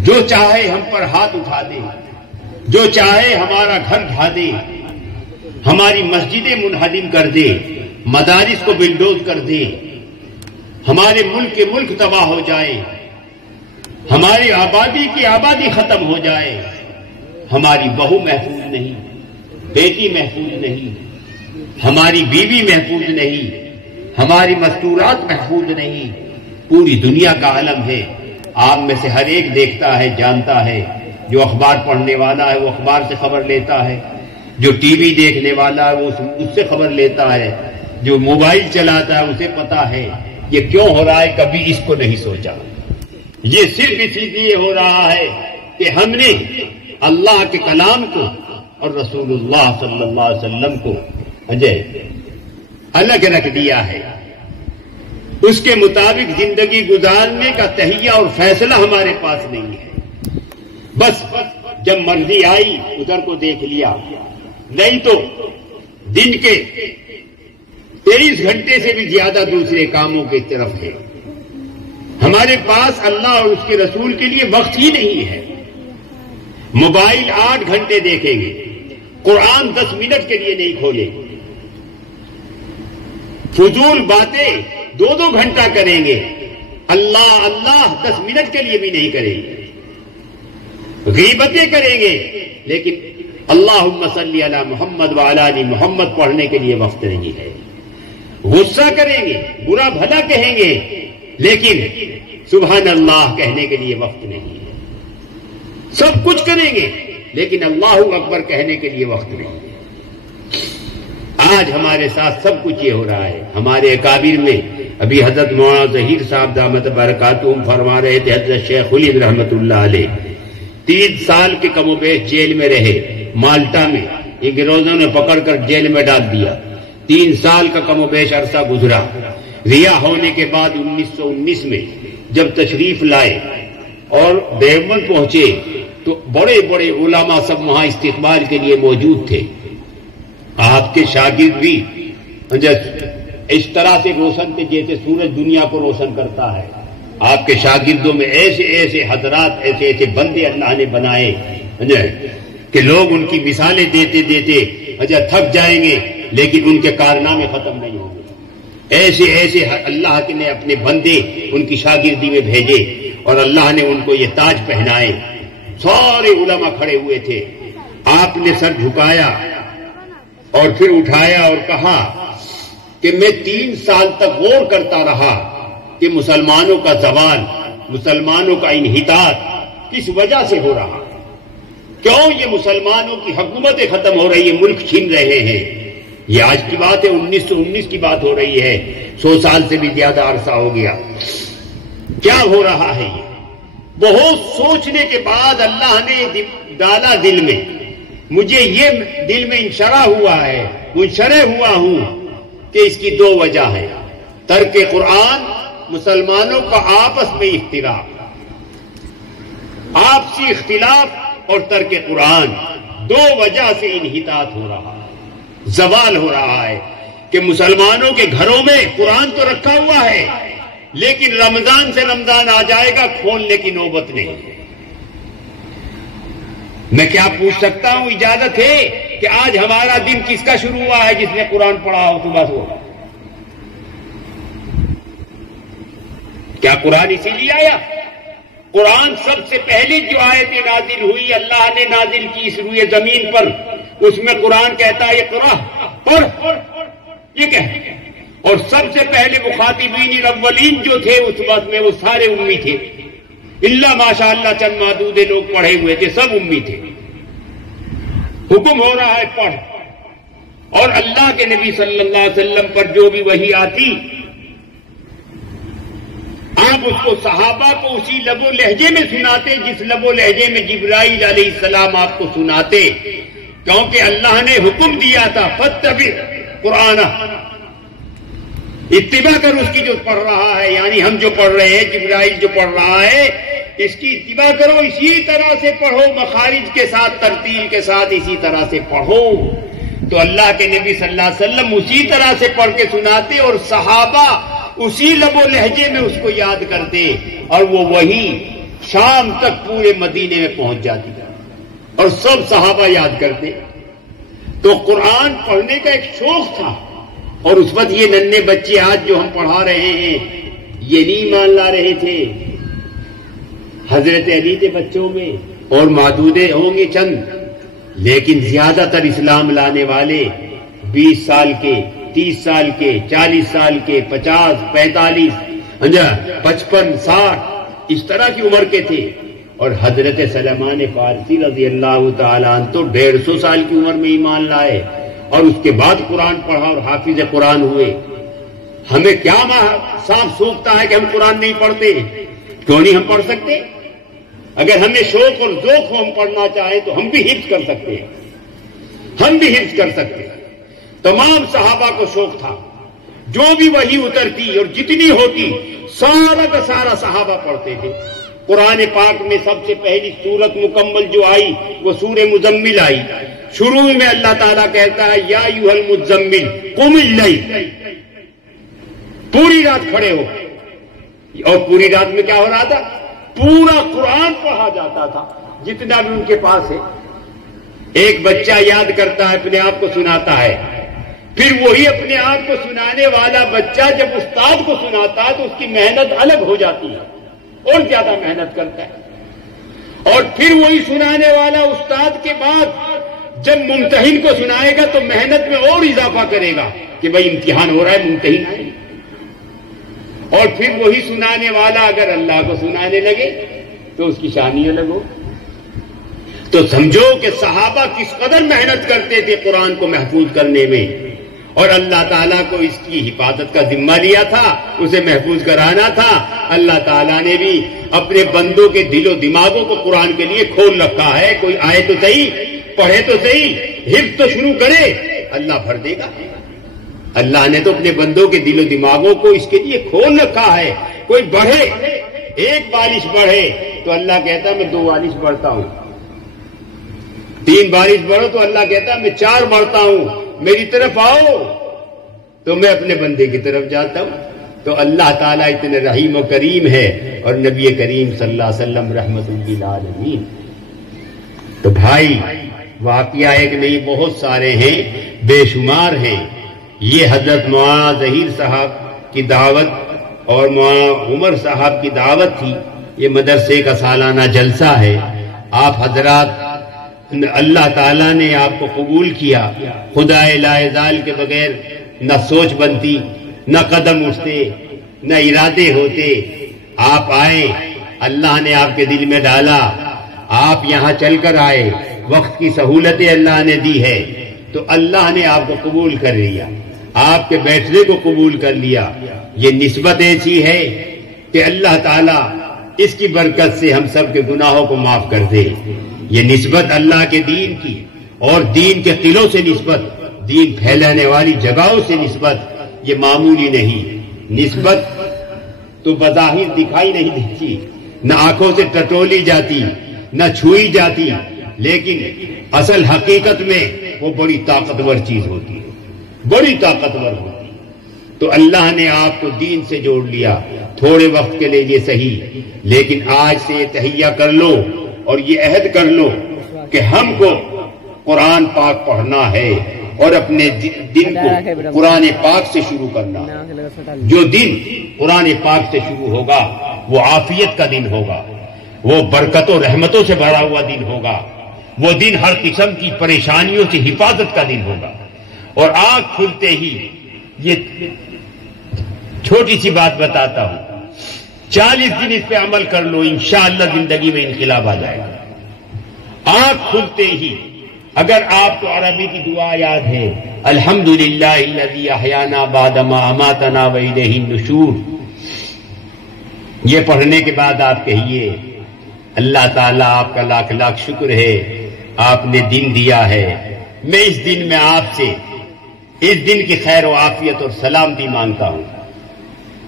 جو چاہے ہم پر ہاتھ اٹھا دے، جو چاہے ہمارا گھر ڈھا دے، ہماری مسجدیں منہدم کر دے، مدارس کو بلڈوز کر دے، ہمارے ملک کے ملک تباہ ہو جائے، ہماری آبادی کی آبادی ختم ہو جائے، ہماری بہو محفوظ نہیں، بیٹی محفوظ نہیں، ہماری بیوی محفوظ نہیں، ہماری مستورات محفوظ نہیں، پوری دنیا کا عالم ہے. آپ میں سے ہر ایک دیکھتا ہے، جانتا ہے. جو اخبار پڑھنے والا ہے وہ اخبار سے خبر لیتا ہے، جو ٹی وی دیکھنے والا ہے وہ اس سے خبر لیتا ہے، جو موبائل چلاتا ہے اسے پتا ہے. یہ کیوں ہو رہا ہے کبھی اس کو نہیں سوچا. یہ صرف اسی لیے ہو رہا ہے کہ ہم نے اللہ کے کلام کو اور رسول اللہ صلی اللہ علیہ وسلم کو الگ رکھ دیا ہے. اس کے مطابق زندگی گزارنے کا تہیہ اور فیصلہ ہمارے پاس نہیں ہے. بس جب مرضی آئی ادھر کو دیکھ لیا، نہیں تو دن کے 23 گھنٹے سے بھی زیادہ دوسرے کاموں کی طرف ہے. ہمارے پاس اللہ اور اس کے رسول کے لیے وقت ہی نہیں ہے. موبائل 8 گھنٹے دیکھیں گے، قرآن 10 منٹ کے لیے نہیں کھولیں گے، فضول باتیں 2 گھنٹہ کریں گے، اللہ اللہ 10 منٹ کے لیے بھی نہیں کریں گے. غیبتیں کریں گے لیکن اللہم صلی علی محمد وعلی آل محمد پڑھنے کے لیے وقت نہیں ہے. غصہ کریں گے، برا بھلا کہیں گے، لیکن سبحان اللہ کہنے کے لیے وقت نہیں ہے. سب کچھ کریں گے لیکن اللہ اکبر کہنے کے لیے وقت نہیں ہے. آج ہمارے ساتھ سب کچھ یہ ہو رہا ہے. ہمارے اکابر میں ابھی حضرت مولانا ظہیر صاحب دامت برکاتہم فرما رہے تھے، حضرت شیخ الہند رحمت اللہ علیہ 3 سال کے کم و بیش جیل میں رہے مالٹا میں. انگریزوں نے پکڑ کر جیل میں ڈال دیا. 3 سال کا کم و بیش عرصہ گزرا. رہا ہونے کے بعد 1919 میں جب تشریف لائے اور دیوبند پہنچے تو بڑے بڑے علماء سب وہاں استقبال کے لیے موجود تھے. آپ کے شاگرد بھی اس طرح سے روشن تھے جیسے سورج دنیا کو روشن کرتا ہے. آپ کے شاگردوں میں ایسے ایسے حضرات، ایسے ایسے بندے اللہ نے بنائے کہ لوگ ان کی مثالیں دیتے دیتے تھک جائیں گے لیکن ان کے کارنامے ختم نہیں ہوں گے. ایسے ایسے اللہ نے اپنے بندے ان کی شاگردی میں بھیجے اور اللہ نے ان کو یہ تاج پہنائے. سارے علماء کھڑے ہوئے تھے. آپ نے سر جھکایا اور پھر اٹھایا اور کہا کہ میں 3 سال تک غور کرتا رہا کہ مسلمانوں کا زوال، مسلمانوں کا انحطاط کس وجہ سے ہو رہا، کیوں یہ مسلمانوں کی حکومتیں ختم ہو رہی ہیں، ملک چھین رہے ہیں. یہ آج کی بات ہے، 1919 کی بات ہو رہی ہے، 100 سال سے بھی زیادہ عرصہ ہو گیا. کیا ہو رہا ہے یہ؟ بہت سوچنے کے بعد اللہ نے ڈالا دل میں مجھے یہ دل میں انشرح ہوا ہے، منشرح ہوا ہوں کہ اس کی دو وجہ ہے۔ ترک قرآن، مسلمانوں کا آپس میں اختلاف، آپسی اختلاف اور ترک قرآن، دو وجہ سے انحطاط ہو رہا ہے، زوال ہو رہا ہے کہ مسلمانوں کے گھروں میں قرآن تو رکھا ہوا ہے لیکن رمضان سے رمضان آ جائے گا کھولنے کی نوبت نہیں۔ میں کیا پوچھ سکتا ہوں؟ اجازت ہے کہ آج ہمارا دن کس کا شروع ہوا ہے؟ جس نے قرآن پڑھا ہو صبح سے۔ کیا قرآن اسی لیے آیا؟ قرآن سب سے پہلے جو آیتیں نازل ہوئی اللہ نے نازل کی اس روئے زمین پر، اس میں قرآن کہتا ہے اقرأ، پڑھ، یہ کہتے، اور سب سے پہلے مخاطبین الاولین جو تھے اس وقت میں وہ سارے امی تھے، اللہ ماشاء اللہ چند معدود لوگ پڑھے ہوئے تھے، سب امی تھے۔ حکم ہو رہا ہے پڑھ، اور اللہ کے نبی صلی اللہ علیہ وسلم پر جو بھی وحی آتی آپ اس کو صحابہ کو اسی لب و لہجے میں سناتے جس لب و لہجے میں جبرائیل علیہ السلام آپ کو سناتے، کیونکہ اللہ نے حکم دیا تھا فاتبع قرآن، اتباع کر اس کی جو پڑھ رہا ہے، یعنی ہم جو پڑھ رہے ہیں، جبرائیل جو پڑھ رہا ہے اس کی اتباع کرو، اسی طرح سے پڑھو، مخارج کے ساتھ، ترتیل کے ساتھ اسی طرح سے پڑھو۔ تو اللہ کے نبی صلی اللہ علیہ وسلم اسی طرح سے پڑھ کے سناتے اور صحابہ اسی لب و لہجے میں اس کو یاد کرتے، اور وہ وہی شام تک پورے مدینے میں پہنچ جاتی اور سب صحابہ یاد کرتے۔ تو قرآن پڑھنے کا ایک شوق تھا، اور اس وقت یہ ننھے بچے آج جو ہم پڑھا رہے ہیں یہ نہیں مان لا رہے تھے۔ حضرت علی تھے بچوں میں اور معدودے ہوں گے چند، لیکن زیادہ تر اسلام لانے والے 20 سال کے، 30 سال کے، 40 سال کے، 50، 45، 55، 60 اس طرح کی عمر کے تھے، اور حضرت سلمان فارسی رضی اللہ تعالیٰ عنہ تو 150 سال کی عمر میں ایمان لائے اور اس کے بعد قرآن پڑھا اور حافظ قرآن ہوئے۔ ہمیں کیا صاف سوکھتا ہے کہ ہم قرآن نہیں پڑھتے؟ کیوں نہیں ہم پڑھ سکتے؟ اگر ہمیں شوق اور ذوق ہو ہم پڑھنا چاہیں تو ہم بھی حفظ کر سکتے ہیں، ہم بھی حفظ کر سکتے ہیں۔ تمام صحابہ کو شوق تھا، جو بھی وحی اترتی اور جتنی ہوتی سارا کا سارا صحابہ پڑھتے تھے۔ قرآن پاک میں سب سے پہلی سورت مکمل جو آئی وہ سورہ مزمل آئی۔ شروع میں اللہ تعالیٰ کہتا ہے یا ایھا المزمل قم اللیل، پوری رات کھڑے ہو، اور پوری رات میں کیا ہو رہا تھا؟ پورا قرآن پڑھا جاتا تھا جتنا بھی ان کے پاس ہے۔ ایک بچہ یاد کرتا ہے، اپنے آپ کو سناتا ہے، پھر وہی اپنے آپ کو سنانے والا بچہ جب استاد کو سناتا ہے تو اس کی محنت الگ ہو جاتی ہے اور زیادہ محنت کرتا ہے، اور پھر وہی سنانے والا استاد کے بعد جب ممتحن کو سنائے گا تو محنت میں اور اضافہ کرے گا کہ بھائی امتحان ہو رہا ہے، ممتحن آئے، اور پھر وہی سنانے والا اگر اللہ کو سنانے لگے تو اس کی شان الگ ہو۔ تو سمجھو کہ صحابہ کس قدر محنت کرتے تھے قرآن کو محفوظ کرنے میں، اور اللہ تعالیٰ کو اس کی حفاظت کا ذمہ دیا تھا، اسے محفوظ کرانا تھا۔ اللہ تعالیٰ نے بھی اپنے بندوں کے دل و دماغوں کو قرآن کے لیے کھول رکھا ہے، کوئی آئے تو صحیح، پڑھے تو صحیح، حفظ تو شروع کرے، اللہ بھر دے گا۔ اللہ نے تو اپنے بندوں کے دل و دماغوں کو اس کے لیے کھول رکھا ہے۔ کوئی بڑھے، ایک بارش بڑھے تو اللہ کہتا ہے میں 2 بارش بڑھتا ہوں، 3 بارش بڑھو تو اللہ کہتا ہے میں 4 بڑھتا ہوں، میری طرف آؤ تو میں اپنے بندے کی طرف جاتا ہوں۔ تو اللہ تعالیٰ اتنے رحیم و کریم ہے، اور نبی کریم صلی اللہ علیہ وسلم رحمت للعالمین۔ تو بھائی واقعہ ایک نہیں بہت سارے ہیں، بے شمار ہیں۔ یہ حضرت مولانا ظہیر صاحب کی دعوت اور مولانا عمر صاحب کی دعوت تھی، یہ مدرسے کا سالانہ جلسہ ہے۔ آپ حضرات، اللہ تعالیٰ نے آپ کو قبول کیا، خدا لا یزال کے بغیر نہ سوچ بنتی، نہ قدم اٹھتے، نہ ارادے ہوتے۔ آپ آئے، اللہ نے آپ کے دل میں ڈالا، آپ یہاں چل کر آئے، وقت کی سہولتیں اللہ نے دی ہے، تو اللہ نے آپ کو قبول کر لیا، آپ کے بیٹھنے کو قبول کر لیا۔ یہ نسبت ایسی ہے کہ اللہ تعالیٰ اس کی برکت سے ہم سب کے گناہوں کو معاف کر دے۔ یہ نسبت اللہ کے دین کی اور دین کے قلعوں سے نسبت، دین پھیلانے والی جگہوں سے نسبت یہ معمولی نہیں۔ نسبت تو بظاہر دکھائی نہیں دیتی، نہ آنکھوں سے ٹٹولی جاتی، نہ چھوئی جاتی، لیکن اصل حقیقت میں وہ بڑی طاقتور چیز ہوتی ہے، بڑی طاقتور ہوتی ہے۔ تو اللہ نے آپ کو دین سے جوڑ لیا، تھوڑے وقت کے لیے یہ صحیح، لیکن آج سے یہ تہیہ کر لو اور یہ عہد کر لو کہ ہم کو قرآن پاک پڑھنا ہے اور اپنے دن کو قرآن پاک سے شروع کرنا۔ جو دن قرآن پاک سے شروع ہوگا وہ عافیت کا دن ہوگا، وہ برکت و رحمتوں سے بھرا ہوا دن ہوگا، وہ دن ہر قسم کی پریشانیوں سے حفاظت کا دن ہوگا۔ اور آنکھ کھلتے ہی یہ چھوٹی سی بات بتاتا ہوں، 40 دن اس پہ عمل کر لو، انشاءاللہ زندگی میں انقلاب آ جائے گا۔ آنکھ کھلتے ہی اگر آپ کو عربی کی دعا یاد ہے، الحمدللہ الذی احیانا بعد ما اماتنا والیہ النشور، یہ پڑھنے کے بعد آپ کہیے اللہ تعالیٰ آپ کا لاکھ لاکھ شکر ہے، آپ نے دن دیا ہے، میں اس دن میں آپ سے اس دن کی خیر و عافیت اور سلامتی مانگتا ہوں،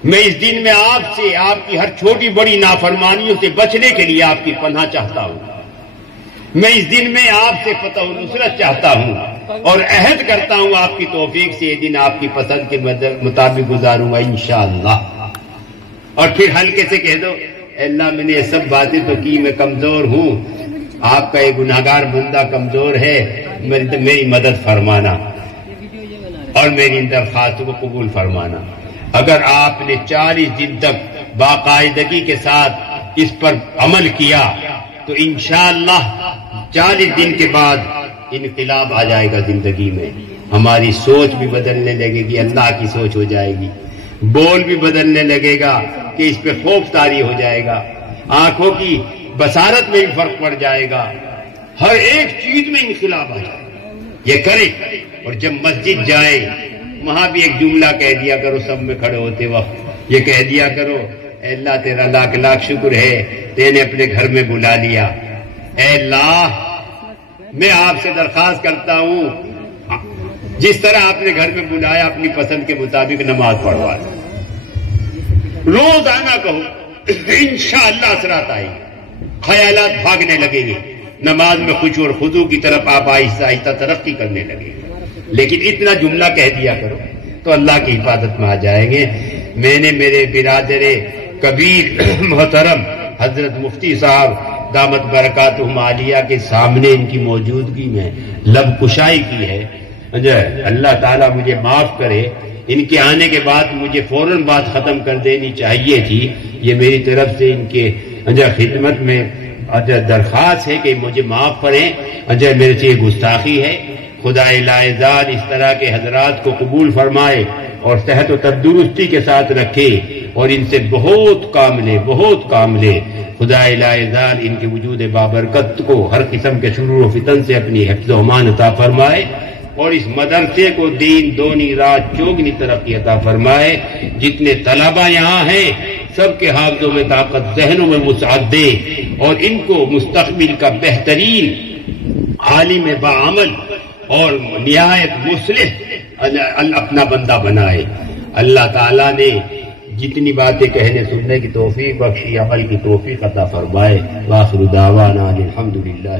میں اس دن میں آپ سے آپ کی ہر چھوٹی بڑی نافرمانیوں سے بچنے کے لیے آپ کی پناہ چاہتا ہوں، میں اس دن میں آپ سے فتح و نصرت چاہتا ہوں اور عہد کرتا ہوں آپ کی توفیق سے یہ دن آپ کی پسند کے مطابق گزاروں گا انشاءاللہ۔ اور پھر ہلکے سے کہہ دو اے اللہ میں نے یہ سب باتیں تو کی، میں کمزور ہوں، آپ کا یہ گناہگار بندہ کمزور ہے، میری مدد فرمانا اور میری ان درخواستوں کو قبول فرمانا۔ اگر آپ نے 40 دن تک باقاعدگی کے ساتھ اس پر عمل کیا تو انشاءاللہ 40 دن کے بعد انقلاب آ جائے گا زندگی میں، ہماری سوچ بھی بدلنے لگے گی، اللہ کی سوچ ہو جائے گی، بول بھی بدلنے لگے گا کہ اس پہ خوف طاری ہو جائے گا، آنکھوں کی بصارت میں بھی فرق پڑ جائے گا، ہر ایک چیز میں انقلاب آ جائے گا۔ یہ کرے، اور جب مسجد جائیں وہاں بھی ایک جملہ کہہ دیا کرو، سب میں کھڑے ہوتے وقت یہ کہہ دیا کرو اے اللہ تیرا لاکھ لاکھ شکر ہے تے نے اپنے گھر میں بلا لیا، اے اللہ میں آپ سے درخواست کرتا ہوں جس طرح آپ نے گھر میں بلایا اپنی پسند کے مطابق نماز پڑھوا، روزانہ کہو انشاءاللہ اثرات آئیں گے، خیالات بھاگنے لگیں گے، نماز میں خشوع اور خضوع کی طرف آپ آہستہ آہستہ ترقی کرنے لگیں گے۔ لیکن اتنا جملہ کہہ دیا کرو تو اللہ کی حفاظت میں آ جائیں گے۔ میں نے میرے برادر کبیر محترم حضرت مفتی صاحب دامت برکاتہم عالیہ کے سامنے ان کی موجودگی میں لب کشائی کی ہے، اللہ تعالیٰ مجھے معاف کرے، ان کے آنے کے بعد مجھے فوراً بات ختم کر دینی چاہیے تھی، یہ میری طرف سے ان کے خدمت میں درخواست ہے کہ مجھے معاف کریں، میرے سے یہ گستاخی ہے، خدا لاعزال اس طرح کے حضرات کو قبول فرمائے اور صحت و تندرستی کے ساتھ رکھے اور ان سے بہت کام لے، خدا لاعزال ان کے وجود بابرکت کو ہر قسم کے شرور و فتن سے اپنی حفظ و امان عطا فرمائے اور اس مدرسے کو دین دونی رات چوگنی ترقی عطا فرمائے۔ جتنے طلبہ یہاں ہیں سب کے حافظوں میں طاقت، ذہنوں میں وسعت دے اور ان کو مستقبل کا بہترین عالم بعمل اور نہایت مصلح اپنا بندہ بنائے۔ اللہ تعالیٰ نے جتنی باتیں کہنے سننے کی توفیق بخشی، عمل کی توفیق عطا فرمائے۔ وآخر دعوانا الحمدللہ۔